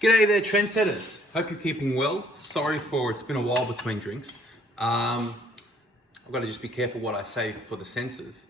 G'day there, trendsetters. Hope you're keeping well. Sorry for it's been a while between drinks. I've got to just be careful what I say for the censors.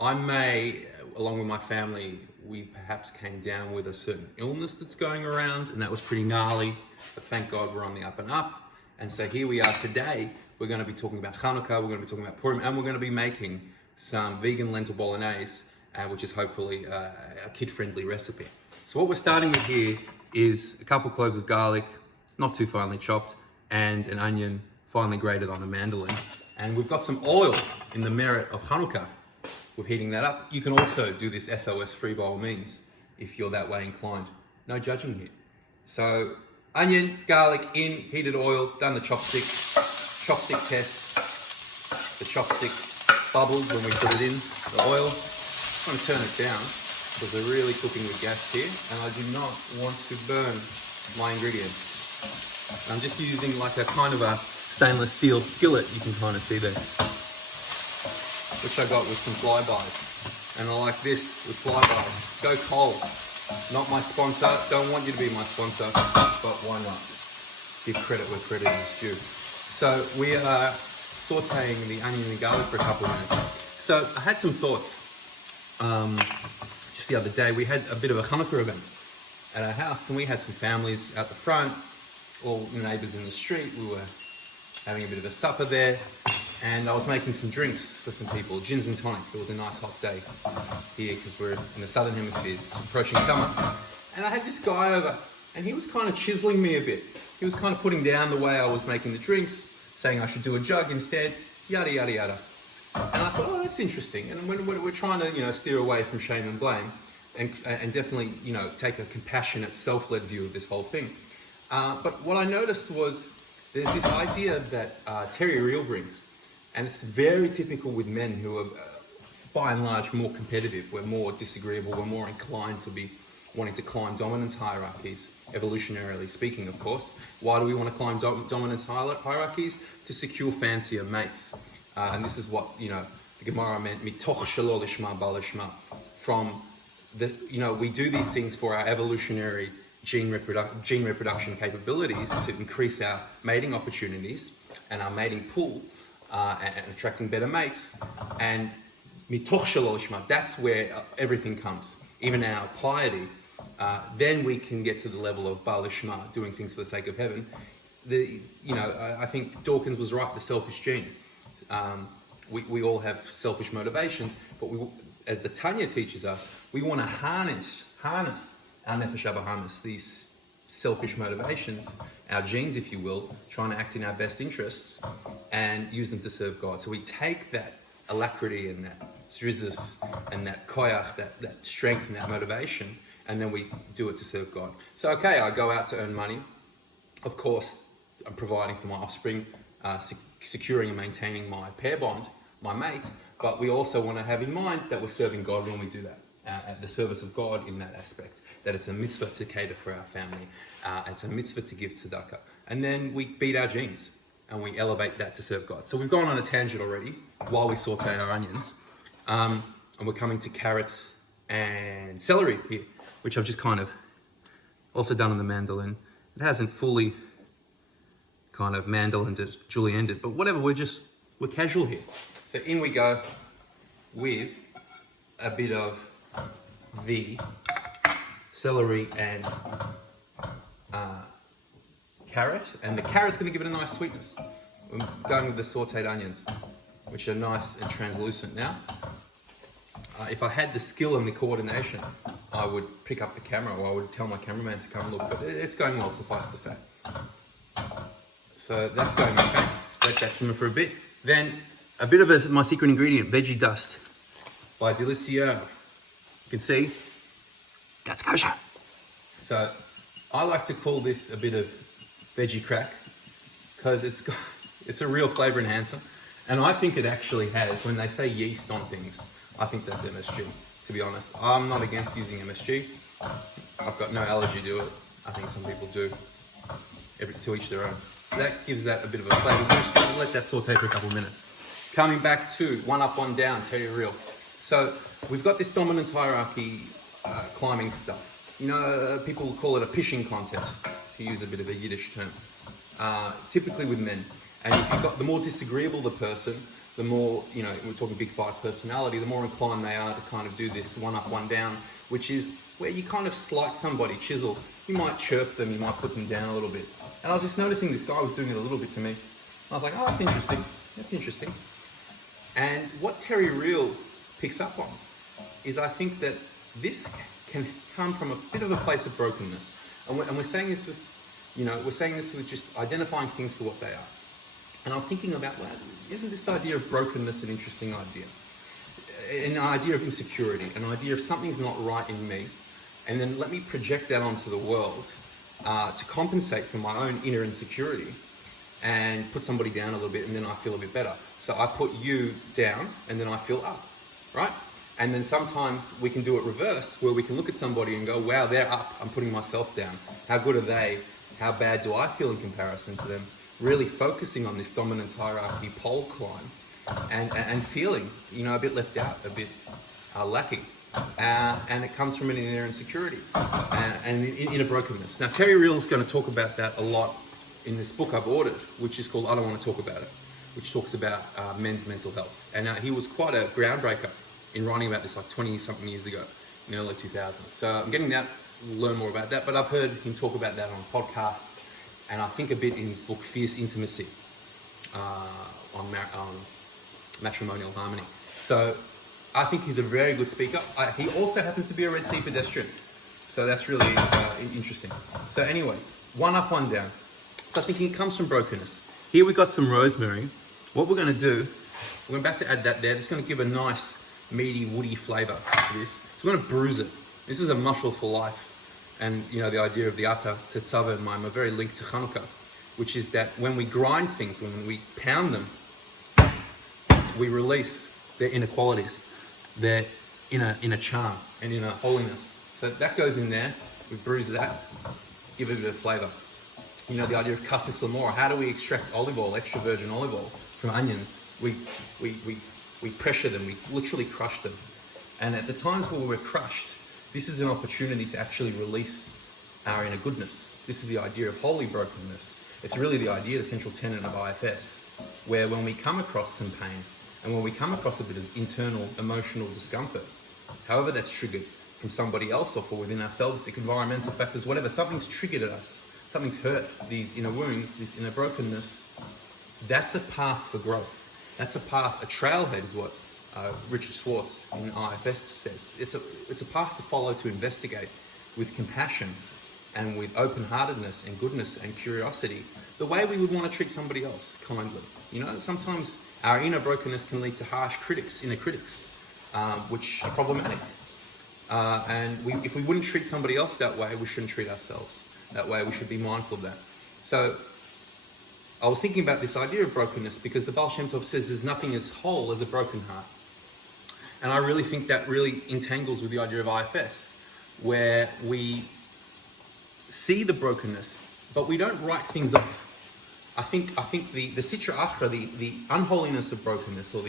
I may, along with my family, we perhaps came down with a certain illness that's going around, and that was pretty gnarly, but thank God we're on the up and up. And so here we are today. We're going to be talking about Hannukah, we're going to be talking about Purim, and we're going to be making some vegan lentil Bolognese, which is hopefully a kid-friendly recipe. So what we're starting with here is a couple cloves of garlic, not too finely chopped, and an onion finely grated on a mandolin. And we've got some oil in the merit of Hannukah. We're heating that up. You can also do this SOS free by all means if you're that way inclined. No judging here. So onion, garlic in, heated oil, done the chopstick test. The chopstick bubbles when we put it in the oil. I'm going to turn it down because they're really cooking with gas here, and I do not want to burn my ingredients. I'm just using like a kind of a stainless steel skillet, you can kind of see there, which I got with some flybys. And I like this with flybys. Go Coles. Not my sponsor, don't want you to be my sponsor, but why not? Give credit where credit is due. So we are sauteing the onion and garlic for a couple of minutes. So I had some thoughts. Just the other day, we had a bit of a Hannukah event at our house, and we had some families out the front, all the neighbours in the street. We were having a bit of a supper there, and I was making some drinks for some people, gins and tonic. It was a nice hot day here because we're in the southern hemisphere, it's approaching summer. And I had this guy over, and he was kind of chiseling me a bit. He was kind of putting down the way I was making the drinks, saying I should do a jug instead, yada, yada, yada. And I thought, oh, that's interesting. And when we're trying to, steer away from shame and blame, and definitely, take a compassionate, self-led view of this whole thing. But what I noticed was there's this idea that Terry Real brings, and it's very typical with men who are, by and large, more competitive. We're more disagreeable. We're more inclined to be wanting to climb dominance hierarchies, evolutionarily speaking, of course. Why do we want to climb dominance hierarchies? To secure fancier mates. And this is what, the Gemara meant, mitoch shelo lishma ba lishma. From the, we do these things for our evolutionary gene reproduction capabilities to increase our mating opportunities and our mating pool and attracting better mates. And mitoch shelo lishma, that's where everything comes, even our piety. Then we can get to the level of ba lishma, doing things for the sake of heaven. I think Dawkins was right, the selfish gene. We all have selfish motivations, but as the Tanya teaches us, we want to harness our nefesh habahamis, these selfish motivations, our genes, if you will, trying to act in our best interests and use them to serve God. So we take that alacrity and that zrizus and that koyach, that strength and that motivation, and then we do it to serve God. So, okay, I go out to earn money. Of course, I'm providing for my offspring, securing and maintaining my pair bond, my mate, but we also want to have in mind that we're serving God when we do that, at the service of God in that aspect, that it's a mitzvah to cater for our family, it's a mitzvah to give tzedakah, and then we beat our genes and we elevate that to serve God. So we've gone on a tangent already while we saute our onions, and we're coming to carrots and celery here, which I've just kind of also done on the mandolin. It hasn't fully kind of mandolin julienned, but whatever, we're casual here. So in we go with a bit of the celery and carrot, and the carrot's going to give it a nice sweetness. I'm going with the sauteed onions, which are nice and translucent now. If I had the skill and the coordination, I would pick up the camera, or I would tell my cameraman to come look, but it's going well, suffice to say. So that's going okay. Let that simmer for a bit. Then a bit of my secret ingredient, veggie dust by Delicieux. You can see, that's kosher. So I like to call this a bit of veggie crack because it's a real flavor enhancer. And I think it actually has, when they say yeast on things, I think that's MSG, to be honest. I'm not against using MSG. I've got no allergy to it. I think some people do. To each their own. So that gives that a bit of a flavor boost. We'll let that saute for a couple of minutes. Coming back to one up, one down, tell you real. So we've got this dominance hierarchy climbing stuff. People call it a pishing contest, to use a bit of a Yiddish term, typically with men. And if you've got, the more disagreeable the person, the more, we're talking big five personality, the more inclined they are to kind of do this one up, one down, which is where you kind of slight somebody, chisel. You might chirp them, you might put them down a little bit. And I was just noticing this guy was doing it a little bit to me. And I was like, oh, that's interesting. That's interesting. And what Terry Real picks up on is, I think that this can come from a bit of a place of brokenness. And we're saying this with, just identifying things for what they are. And I was thinking about, well, isn't this idea of brokenness an interesting idea? An idea of insecurity, an idea of something's not right in me, and then let me project that onto the world to compensate for my own inner insecurity and put somebody down a little bit, and then I feel a bit better. So I put you down and then I feel up, right? And then sometimes we can do it reverse, where we can look at somebody and go, wow, they're up, I'm putting myself down. How good are they? How bad do I feel in comparison to them? Really focusing on this dominance hierarchy pole climb and feeling, a bit left out, a bit lacking. And it comes from an inner insecurity and inner brokenness. Now, Terry Real's going to talk about that a lot in this book I've ordered, which is called I Don't Want to Talk About It, which talks about men's mental health. And he was quite a groundbreaker in writing about this like 20-something years ago, in the early 2000s. So I'm getting that, learn more about that, but I've heard him talk about that on podcasts, and I think a bit in his book Fierce Intimacy on matrimonial harmony. So I think he's a very good speaker. He also happens to be a Red Sea pedestrian, so that's really interesting. So anyway, one up, one down. So I was thinking it comes from brokenness. Here we've got some rosemary. What we're going to do, we're about to add that there. It's going to give a nice, meaty, woody flavour to this. So we're going to bruise it. This is a mushroom for life. And, the idea of the Ata, Tetzava, and Maim are very linked to Hannukah, which is that when we grind things, when we pound them, we release their inequalities, their inner charm and inner holiness. So that goes in there. We bruise that, give it a bit of flavour. The idea of cassis lamora. How do we extract olive oil, extra virgin olive oil from onions? We pressure them. We literally crush them. And at the times where we're crushed, this is an opportunity to actually release our inner goodness. This is the idea of holy brokenness. It's really the idea, the central tenet of IFS, where when we come across some pain and when we come across a bit of internal emotional discomfort, however that's triggered from somebody else or from within ourselves, environmental factors, whatever, something's triggered us. Something's hurt these inner wounds, this inner brokenness. That's a path for growth. That's a path, a trailhead is what Richard Schwartz in IFS says. It's a path to follow, to investigate with compassion and with open-heartedness and goodness and curiosity, the way we would want to treat somebody else kindly. Sometimes our inner brokenness can lead to harsh inner critics, which are problematic. If we wouldn't treat somebody else that way, we shouldn't treat ourselves that way. We should be mindful of that. So I was thinking about this idea of brokenness because the Baal Shem Tov says there's nothing as whole as a broken heart. And I really think that really entangles with the idea of IFS, where we see the brokenness, but we don't write things off. I think the sitra achra, the unholiness of brokenness, or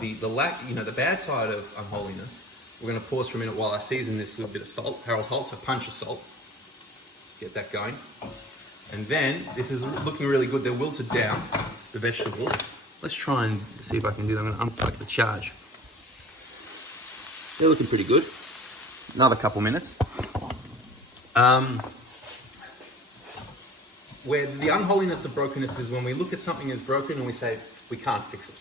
the lack, the bad side of unholiness. We're going to pause for a minute while I season this with a bit of salt, Harold Holt, a punch of salt. Get that going. And then, this is looking really good. They're wilted down, the vegetables. Let's try and see if I can do that. I'm going to unplug the charge. They're looking pretty good. Another couple minutes. Where the unholiness of brokenness is when we look at something as broken and we say, we can't fix it.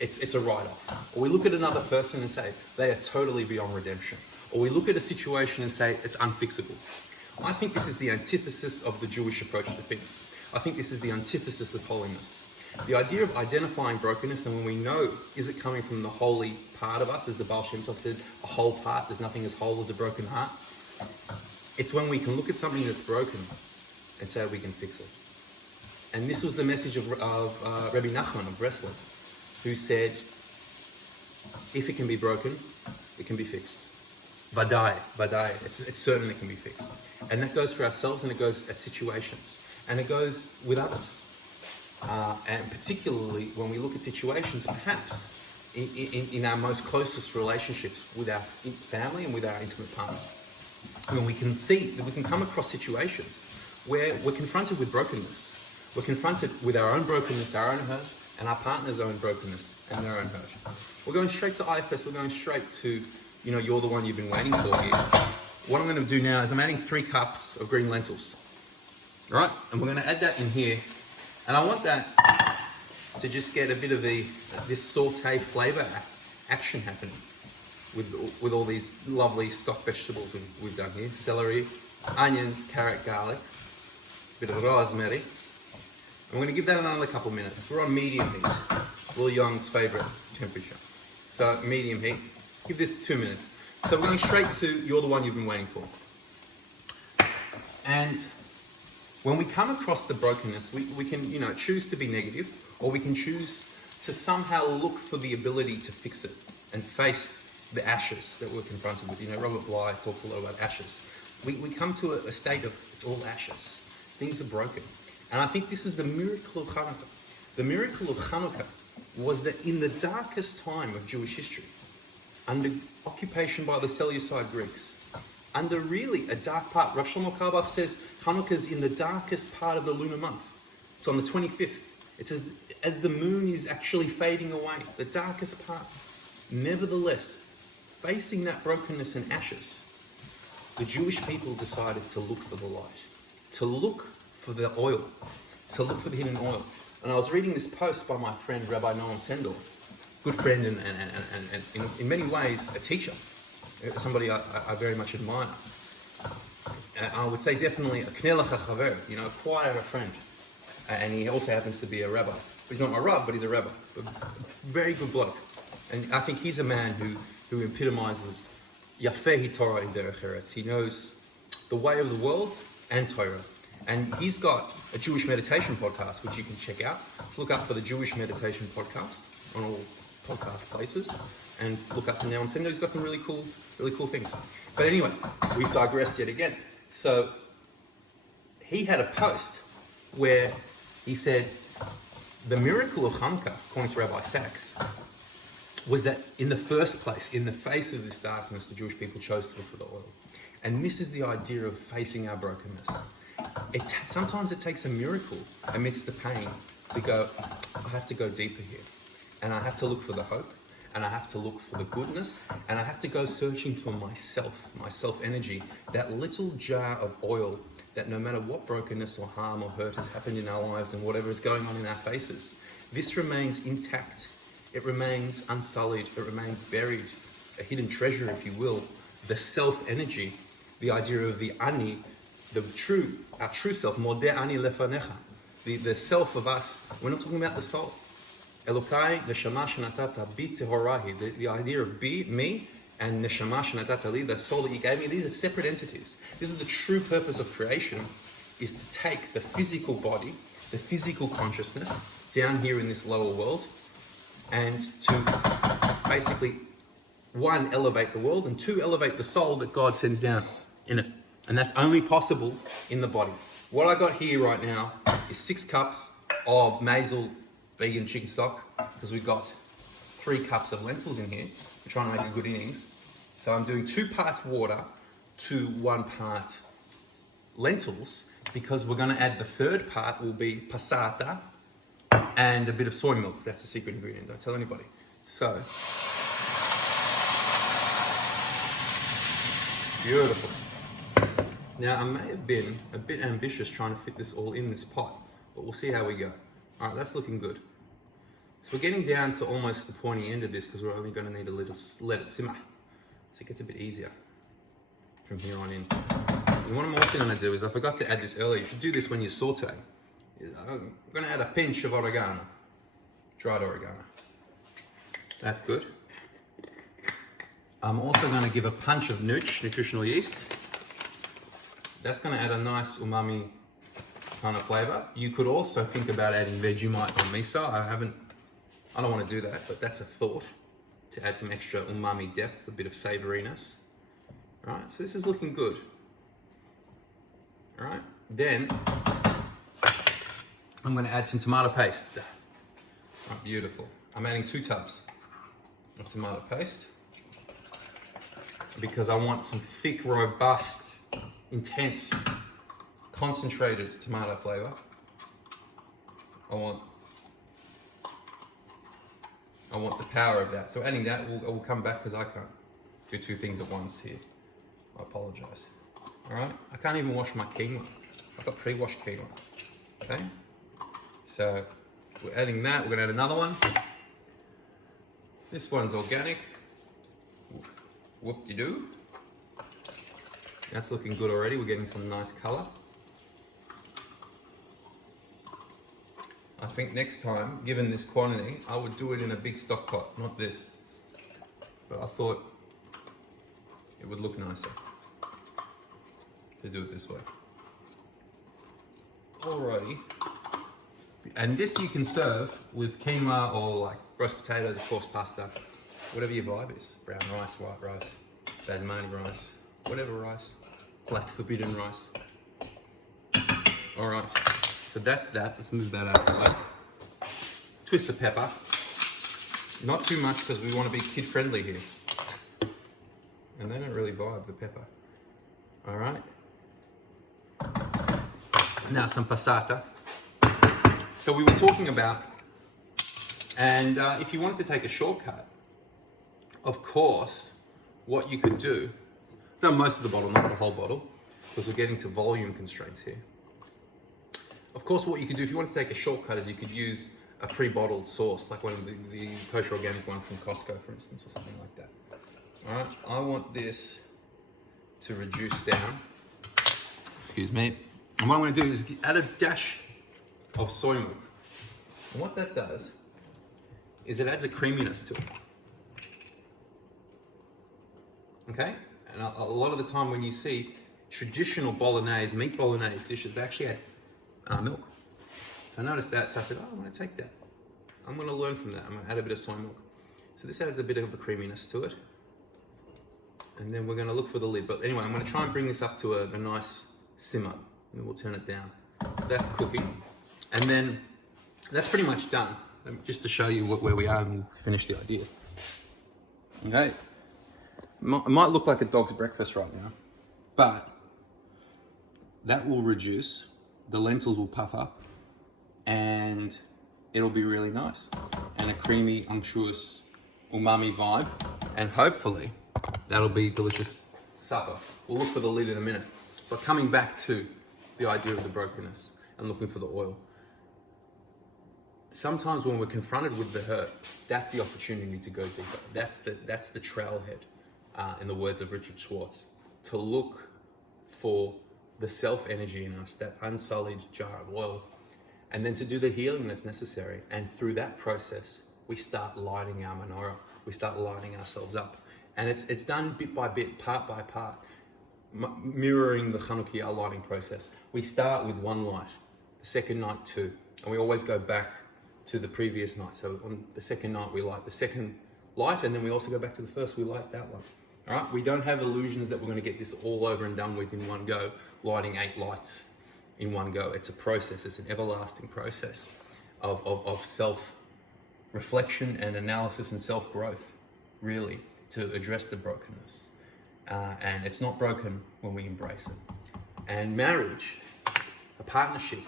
It's a write-off. Or we look at another person and say, they are totally beyond redemption. Or we look at a situation and say, it's unfixable. I think this is the antithesis of the Jewish approach to things. I think this is the antithesis of holiness. The idea of identifying brokenness, and when we know, is it coming from the holy part of us, as the Baal Shem Tov said, a whole part, there's nothing as whole as a broken heart. It's when we can look at something that's broken and say we can fix it. And this was the message of Rabbi Nachman of Breslov, who said, if it can be broken, it can be fixed. Vadai, it certainly can be fixed. And that goes for ourselves, and it goes at situations, and it goes with others. And particularly when we look at situations, perhaps in our most closest relationships with our family and with our intimate partner. when we can see that we can come across situations where we're confronted with brokenness. We're confronted with our own brokenness, our own hurt, and our partner's own brokenness and their own hurt. We're going straight to IFS. We're going straight to, you're the one you've been waiting for here. What I'm going to do now is I'm adding 3 cups of green lentils. All right? And we're going to add that in here. And I want that to just get a bit of this saute flavor action happening with all these lovely stock vegetables we've done here. Celery, onions, carrot, garlic, a bit of rosemary. And we're going to give that another couple of minutes. We're on medium heat, Will Young's favorite temperature. So medium heat, give this 2 minutes. So we're going straight to you're the one you've been waiting for. And when we come across the brokenness, we can choose to be negative, or we can choose to somehow look for the ability to fix it and face the ashes that we're confronted with. Robert Bly talks a lot about ashes. We come to a state of it's all ashes. Things are broken. And I think this is the miracle of Hannukah. The miracle of Hannukah was that in the darkest time of Jewish history, under occupation by the Seleucid Greeks, under really a dark part, Rav Shlomo Carlebach says Hannukah is in the darkest part of the lunar month. It's on the 25th. It's as the moon is actually fading away, the darkest part. Nevertheless, facing that brokenness and ashes, the Jewish people decided to look for the light, to look for the oil, to look for the hidden oil. And I was reading this post by my friend Rabbi Noam Sendor, good friend and in many ways a teacher, somebody I very much admire. I would say definitely a knelach hachaver, quite a friend. And he also happens to be a rabbi. He's not my rab, but he's a rabbi. Very good bloke. And I think he's a man who epitomizes Yafehi Torah in Derech Eretz. He knows the way of the world and Torah. And he's got a Jewish meditation podcast, which you can check out. Just look up for the Jewish Meditation Podcast on all podcast places. And look up to Noam Sendor. He's got some really cool things. But anyway, we've digressed yet again. So he had a post where he said, the miracle of Hannukah, according to Rabbi Sachs, was that in the first place, in the face of this darkness, the Jewish people chose to look for the oil. And this is the idea of facing our brokenness. Sometimes it takes a miracle amidst the pain to go, I have to go deeper here. And I have to look for the hope. And I have to look for the goodness. And I have to go searching for myself, my self-energy, that little jar of oil that no matter what brokenness or harm or hurt has happened in our lives and whatever is going on in our faces, this remains intact. It remains unsullied. It remains buried. A hidden treasure, if you will. The self-energy, the idea of the ani, our true self, modeh ani lefanecha, the self of us. We're not talking about the soul. Elokai neshama shenatata bi tehorahi, the idea of me, and neshama shenatata li, the soul that you gave me. These are separate entities. This is the true purpose of creation, is to take the physical body, the physical consciousness, down here in this lower world, and to basically, 1, elevate the world, and 2, elevate the soul that God sends down in it. And that's only possible in the body. What I got here right now is 6 cups of Maisel vegan chicken stock, because we've got 3 cups of lentils in here. We're trying to make a good innings. So I'm doing 2 parts water to 1 part lentils, because we're going to add the 3rd part will be passata and a bit of soy milk. That's the secret ingredient. Don't tell anybody. So, beautiful. Now, I may have been a bit ambitious trying to fit this all in this pot, but we'll see how we go. All right, that's looking good. So we're getting down to almost the pointy end of this, because we're only going to need a little, let it simmer. So it gets a bit easier from here on in. And what I'm also going to do is, I forgot to add this earlier, you should do this when you're sauteing. I'm going to add a pinch of oregano, dried oregano. That's good. I'm also going to give a punch of nutritional yeast. That's going to add a nice umami kind of flavor. You could also think about adding Vegemite or miso. I don't want to do that, but that's a thought, to add some extra umami depth, a bit of savoriness. All right, so this is looking good. All right, then I'm going to add some tomato paste. Oh, beautiful. I'm adding 2 tubs of tomato paste. because I want some thick, robust, intense, concentrated tomato flavor. I want the power of that. So adding that, we'll come back because I can't do two things at once here. I apologize. All right, I can't even wash my quinoa. I've got pre-washed quinoa. Okay, so we're adding that. We're gonna add another one. This one's organic. Whoop-de-doo. That's looking good already. We're getting some nice color. I think next time, given this quantity, I would do it in a big stock pot, not this. But I thought it would look nicer to do it this way. Alrighty. And this you can serve with quinoa or like roast potatoes, of course, pasta, whatever your vibe is. Brown rice, white rice, basmati rice, whatever rice, black forbidden rice. All right, so that's that. Let's move that out of the way. Twist of pepper. Not too much because we want to be kid friendly here. And they don't really vibe the pepper. All right. Now some passata. So we were talking about, and if you wanted to take a shortcut, of course, what you could do, no, most of the bottle, not the whole bottle, because we're getting to volume constraints here. Of course, what you could do if you want to take a shortcut is you could use a pre-bottled sauce, like one of the kosher organic one from Costco, for instance, or something like that. All right, I want this to reduce down. Excuse me. And what I'm going to do is add a dash of soy milk. And what that does is it adds a creaminess to it. Okay? And a lot of the time when you see traditional Bolognese, meat Bolognese dishes, they actually add milk. So I noticed that, so I said, oh, I'm going to take that. I'm going to learn from that. I'm going to add a bit of soy milk. So this adds a bit of a creaminess to it. And then we're going to look for the lid. But anyway, I'm going to try and bring this up to a nice simmer. And then we'll turn it down. So that's cooking. And then that's pretty much done. Just to show you where we are and we'll finish the idea. Okay. It might look like a dog's breakfast right now, but that will reduce. The lentils will puff up and it'll be really nice. And a creamy, unctuous, umami vibe. And hopefully that'll be delicious supper. We'll look for the lid in a minute. But coming back to the idea of the brokenness and looking for the oil. Sometimes when we're confronted with the hurt, that's the opportunity to go deeper. That's the trailhead, in the words of Richard Schwartz, to look for the self-energy in us, that unsullied jar of oil, and then to do the healing that's necessary. And through that process, we start lighting our menorah. We start lighting ourselves up. And it's done bit by bit, part by part, mirroring the Hannukah lighting process. We start with one light, the second night two, and we always go back to the previous night. So on the second night, we light the second light, and then we also go back to the first, we light that one. All right, we don't have illusions that we're going to get this all over and done with in one go, lighting 8 lights in one go. It's a process. It's an everlasting process of self-reflection and analysis and self-growth, really, to address the brokenness. And it's not broken when we embrace it. And marriage, a partnership,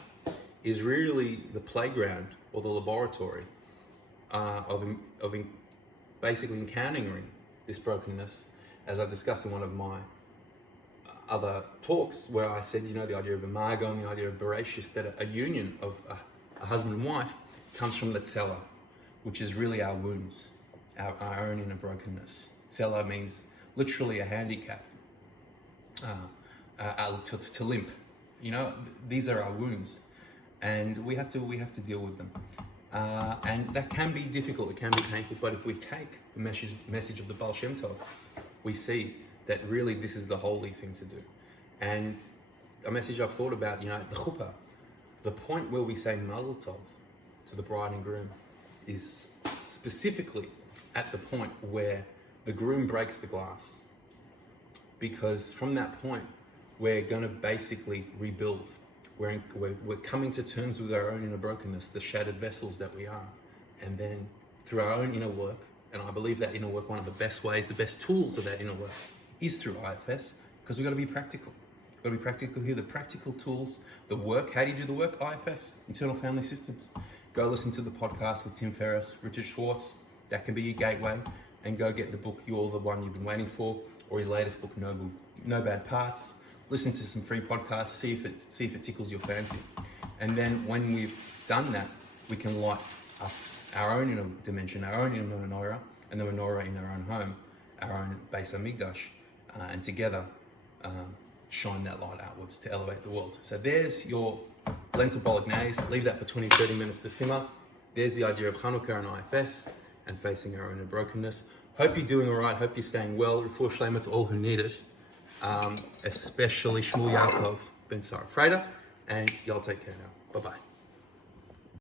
is really the playground or the laboratory of basically encountering this brokenness, as I discussed in one of my other talks, where I said, the idea of imago and the idea of Bereshis, that a union of a husband and wife comes from the tzela, which is really our wounds, our own inner brokenness. Tzela means literally a handicap, to limp. These are our wounds, and we have to deal with them. And that can be difficult, it can be painful, but if we take the message of the Baal Shem Tov, we see that really this is the holy thing to do. And a message I've thought about, the chuppah, the point where we say Mazel Tov to the bride and groom is specifically at the point where the groom breaks the glass. Because from that point, we're going to basically rebuild. We're coming to terms with our own inner brokenness, the shattered vessels that we are. And then through our own inner work, and I believe that inner work, one of the best ways, the best tools of that inner work is through IFS, because we've got to be practical. We've got to be practical here, the practical tools, the work. How do you do the work? IFS, Internal Family Systems. Go listen to the podcast with Tim Ferriss, Richard Schwartz. That can be your gateway. And go get the book, You're the One You've Been Waiting For, or his latest book, No Bad Parts. Listen to some free podcasts, see if it tickles your fancy. And then when we've done that, we can light up our own inner dimension, our own inner menorah, and the menorah in our own home, our own Beis Hamikdash, and together shine that light outwards to elevate the world. So there's your lentil bolognese. Leave that for 20-30 minutes to simmer. There's the idea of Hannukah and IFS and facing our own brokenness. Hope you're doing all right. Hope you're staying well. Refuah Shlema to all who need it, especially Shmuel Yaakov Ben Sarah Freda, and y'all take care now. Bye-bye.